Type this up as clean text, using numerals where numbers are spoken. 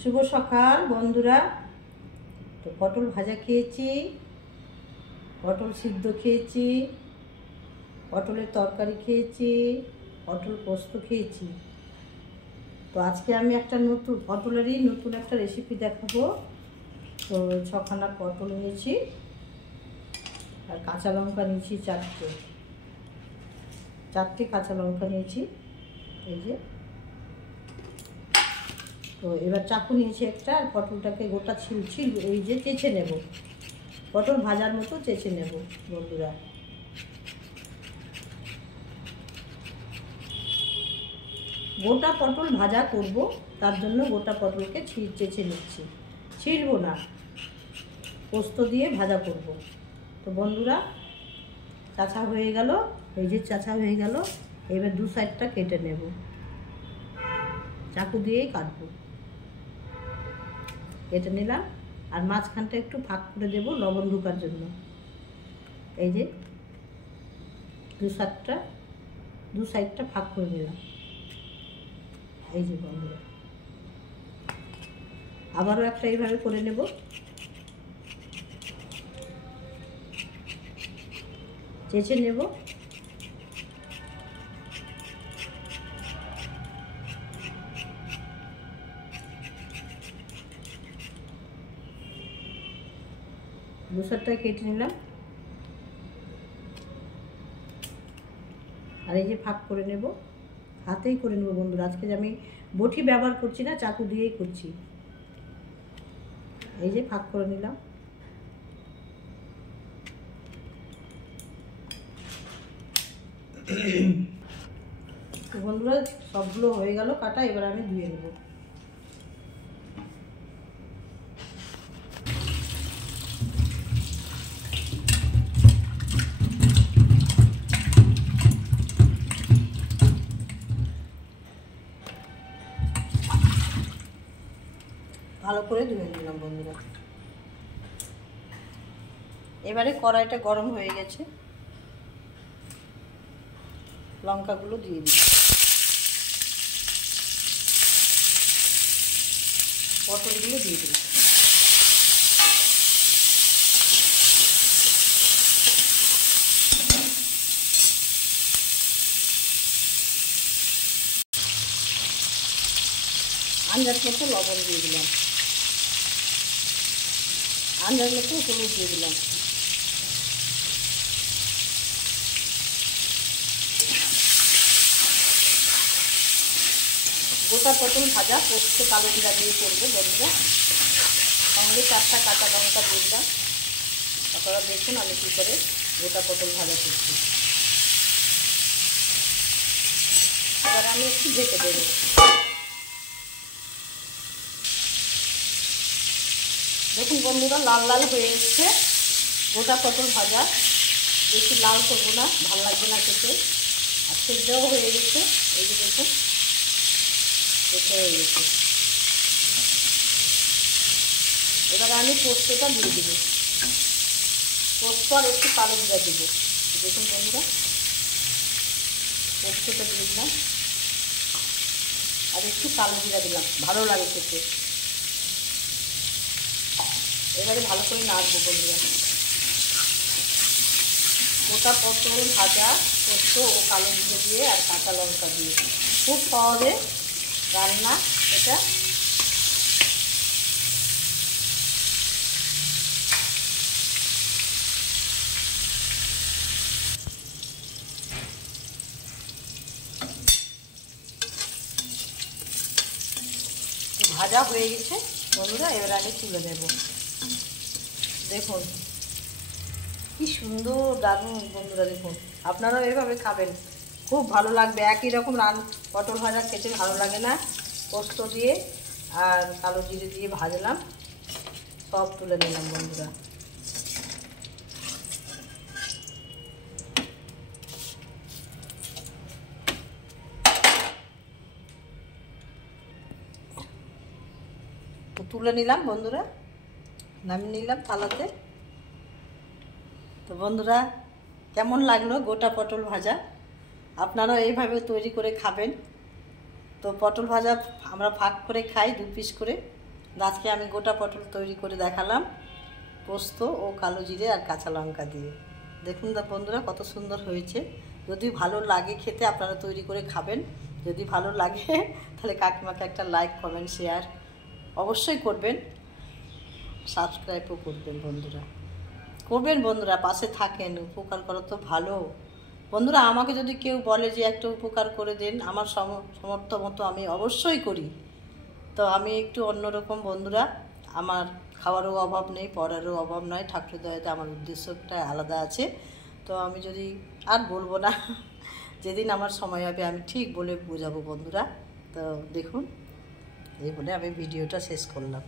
শুভ সকাল বন্ধুরা। তো পটল ভাজা খেয়েছি, পটল সিদ্ধ খেয়েছি, পটলের তরকারি খেয়েছি, পটল পোস্ত খেয়েছি। তো আজকে আমি একটা পটলেরই নতুন একটা রেসিপি দেখাবো। তো 6খানা পটল নিয়েছি আর কাঁচা লঙ্কা নিয়েছি চারটে কাঁচা লঙ্কা নিয়েছি, এই যে। তো এবার চাকু নিয়েছি একটা, আর পটলটাকে গোটা এই যে চেঁচে নেব, পটল ভাজার মতো চেঁচে নেব বন্ধুরা। গোটা পটল ভাজা করব, তার জন্য গোটা পটলকে চেঁচে নিচ্ছি, ছিঁড়বো না, পোস্ত দিয়ে ভাজা করব। তো বন্ধুরা চাচা হয়ে গেল, এই যে চাচা হয়ে গেল। এবার দু সাইডটা কেটে নেব, চাকু দিয়েই কাটবো। কেটে নিলাম, আর মাঝখানটা একটু ফাঁক করে দেব লবণ ঢোকার জন্য। এই যে দু সাইডটা ফাঁক করে নিলাম, এই যে বন্ধুরা। আবারও একটা এইভাবে করে নেব, চেঁচে নেব। দু সাইডটা কেটে নিলাম, আর এই যে ফাঁক করে নেব, হাতেই করে নেব বন্ধুরা। আজকে আমি বটি ব্যবহার করছি না, চাকু দিয়েই করছি। এই যে ফাঁক করে নিলাম। তো বন্ধুরা সবগুলো হয়ে গেল কাটা, এবার আমি ধুয়ে নেব। ভালো করে ধুয়ে নিলাম বন্ধুরা। এবারে কড়াইটা গরম হয়ে গেছে, লঙ্কাগুলো দিয়ে দিই, পটলগুলো দিয়ে দিই। আন্দাজ মতো লবণ দিয়ে দিলাম, আন্দাজ মতো হলুদ দিয়ে দিলাম। গোটা পটল ভাজা পোস্ত কালো জিরা দিয়ে করবো বন্ধুরা। সঙ্গে 4টা কাঁচা লঙ্কা দিয়ে দিলাম। আপনারা দেখুন আমি কী করে গোটা পটল ভাজা করছি। এবার আমি একটু ঢেকে দেবো। দেখুন বন্ধুরা লাল লাল হয়ে এসছে গোটা পটল ভাজা। বেশি লাল করবো না, ভালো লাগবে না খেতে। আর সেদ্ধও হয়ে গেছে, এই যে দেখুন সেদ্ধ হয়ে গেছে। এবারে আমি পোস্তটা দিয়ে দেবো, পোস্ত আর একটু কালো জিরা দেবো। দেখুন বন্ধুরা পোস্তটা দিয়ে দিলাম, আর একটু কালো জিরা দিলাম, ভালো লাগে খেতে। এবারে ভালো করে নাড়বো বন্ধুরা। গোটা পটল ভাজা পোস্ত ও কালো জিরে দিয়ে আর কাঁচা লঙ্কা দিয়ে খুব সহজে রান্না এটা। ভাজা হয়ে গেছে বন্ধুরা, এবার আমি তুলে নেব। দেখুন কি সুন্দর দারুণ বন্ধুরা, দেখুন আপনারাও এভাবে খাবেন, খুব ভালো লাগবে। একই রকম পটল ভাজা খেতে ভালো লাগে না? পোস্ত দিয়ে আর কালো জিরে দিয়ে ভাজলাম, সব তুলে নিলাম বন্ধুরা। তো তুলে নিলাম বন্ধুরা, নামিয়ে নিলাম থালাতে। তো বন্ধুরা কেমন লাগলো গোটা পটল ভাজা? আপনারাও এইভাবে তৈরি করে খাবেন। তো পটল ভাজা আমরা ভাগ করে খাই 2 পিস করে। আজকে আমি গোটা পটল তৈরি করে দেখালাম পোস্ত ও কালো জিরে আর কাঁচা লঙ্কা দিয়ে। দেখুন বন্ধুরা কত সুন্দর হয়েছে। যদি ভালো লাগে খেতে আপনারা তৈরি করে খাবেন। যদি ভালো লাগে তাহলে কাকিমাকে একটা লাইক কমেন্ট শেয়ার অবশ্যই করবেন, সাবস্ক্রাইবও করবেন বন্ধুরা। করবেন বন্ধুরা, পাশে থাকেন, উপকার করা তো ভালো। বন্ধুরা আমাকে যদি কেউ বলে যে একটা উপকার করে দেন, আমার সমর্থ মতো আমি অবশ্যই করি। তো আমি একটু অন্যরকম বন্ধুরা, আমার খাওয়ারও অভাব নেই, পড়ারও অভাব নয়, ঠাকুর দয়াতে আমার উদ্দেশ্যটা আলাদা আছে। তো আমি যদি আর বলবো না, যেদিন আমার সময় হবে আমি ঠিক বলে বোঝাবো বন্ধুরা। তো দেখুন, এই বলে আমি ভিডিওটা শেষ করলাম।